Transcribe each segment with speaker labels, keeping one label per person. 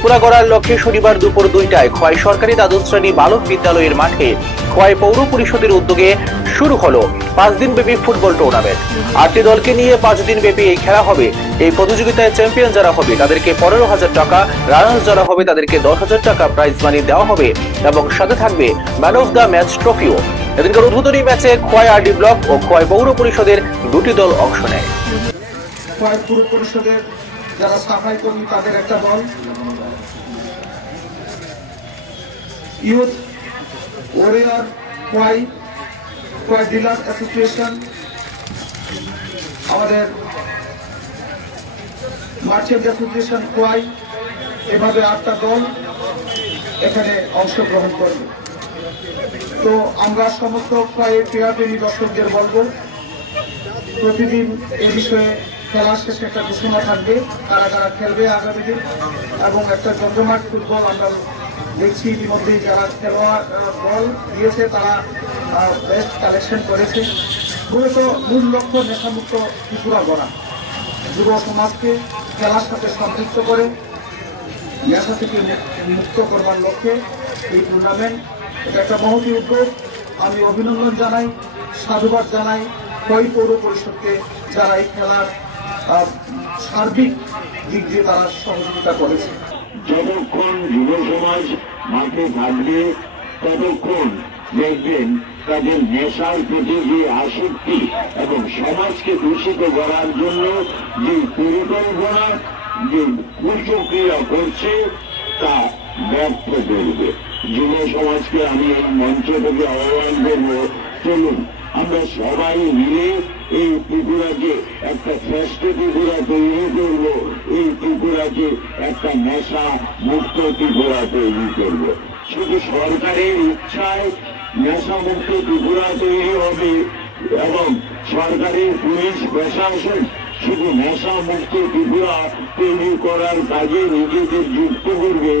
Speaker 1: ত্রিপুরা গড়ার লক্ষ্যে শনিবার দুপুর দুইটায় খোয়াই সরকারি দ্বাদশ শ্রেণি বালক বিদ্যালয়ের মাঠে খোয়াই পৌর পরিষদের উদ্যোগে শুরু হলো পাঁচ দিন ব্যাপী ফুটবল টুর্নামেন্ট আটটি দলকে নিয়ে পাঁচ দিন ব্যাপী এই খেলা হবে। এই প্রতিযোগিতায় চ্যাম্পিয়ন যারা হবে, তাদেরকে পনেরো হাজার টাকা রানার্স যারা হবে, তাদেরকে দশ হাজার টাকা প্রাইজ মানি দেওয়া হবে এবং সাথে থাকবে ম্যান অফ দ্য ম্যাচ ট্রফিও এদিনকার উদ্বোধনী ম্যাচে খোয়াই আরডি ব্লক ও খোয়াই পৌর পরিষদের দুটি দল অংশ নেয়।
Speaker 2: কয়েক পুর পরিষদের যারা সাফাই কর্মী, তাদের একটা দল। Youth warrior Khowai Khowai dealer association আমাদের মার্চেন্ট অ্যাসোসিয়েশন কোয়াই এভাবে আটটা দল এখানে অংশগ্রহণ করবে তো আমরা সমস্ত প্রায় ক্রীড়াপ্রেমী দর্শকদের বলব, প্রতিদিন এ বিষয়ে খেলার শেষে একটা ঘোষণা থাকবে, কারা কারা খেলবে আগামী দিন এবং একটা জমজমাট ফুটবল আমরা দেখছি ইতিমধ্যে যারা খেলোয়াড় বল দিয়েছে, তারা বেস্ট কালেকশন করেছে। মূলত মূল লক্ষ্য নেশামুক্ত ত্রিপুরা গড়া। যুব সমাজকে খেলার সাথে সম্পৃক্ত করে, নেশা থেকে মুক্ত করবার লক্ষ্যে এই টুর্নামেন্ট এটা একটা মহতি উদ্যোগ। আমি অভিনন্দন জানাই, সাধুবাদ জানাই, কই পৌর পরিষদকে যারা এই খেলার সার্বিক দিক দিয়ে তারা সহযোগিতা করেছে।
Speaker 3: যতক্ষণ যুব সমাজ মাঠে থাকবে, ততক্ষণ দেখবেন তাদের নেশার প্রতি যে আসক্তি এবং সমাজকে দূষিত করার জন্য যে পরিকল্পনা, যে কুচক্রিয়া করছে, তা ব্যর্থ করবে। যুব সমাজকে আমি এই মঞ্চ থেকে আহ্বান করব, চলুন। আমরা সবাই মিলে এই ত্রিপুরাকে একটা শ্রেষ্ঠ ত্রিপুরা তৈরি করব। এই ত্রিপুরাকে একটা নেশা মুক্ত ত্রিপুরা তৈরি করব। শুধু সরকারের ইচ্ছায় নেশা মুক্ত ত্রিপুরা তৈরি হবে এবং সরকারের পুলিশ প্রশাসন শুধু নেশা মুক্ত ত্রিপুরা তৈরি করার কাজে নিজেদের যুক্ত করবে।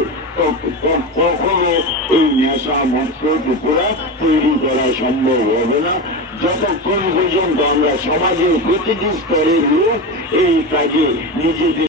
Speaker 3: কখনো এই নেশা মুক্ত ত্রিপুরা তৈরি করা সম্ভব হবে না। যতক্ষণ পর্যন্ত আমরা সমাজের প্রতিটি স্তরের লোক এই কাজে নিজেদের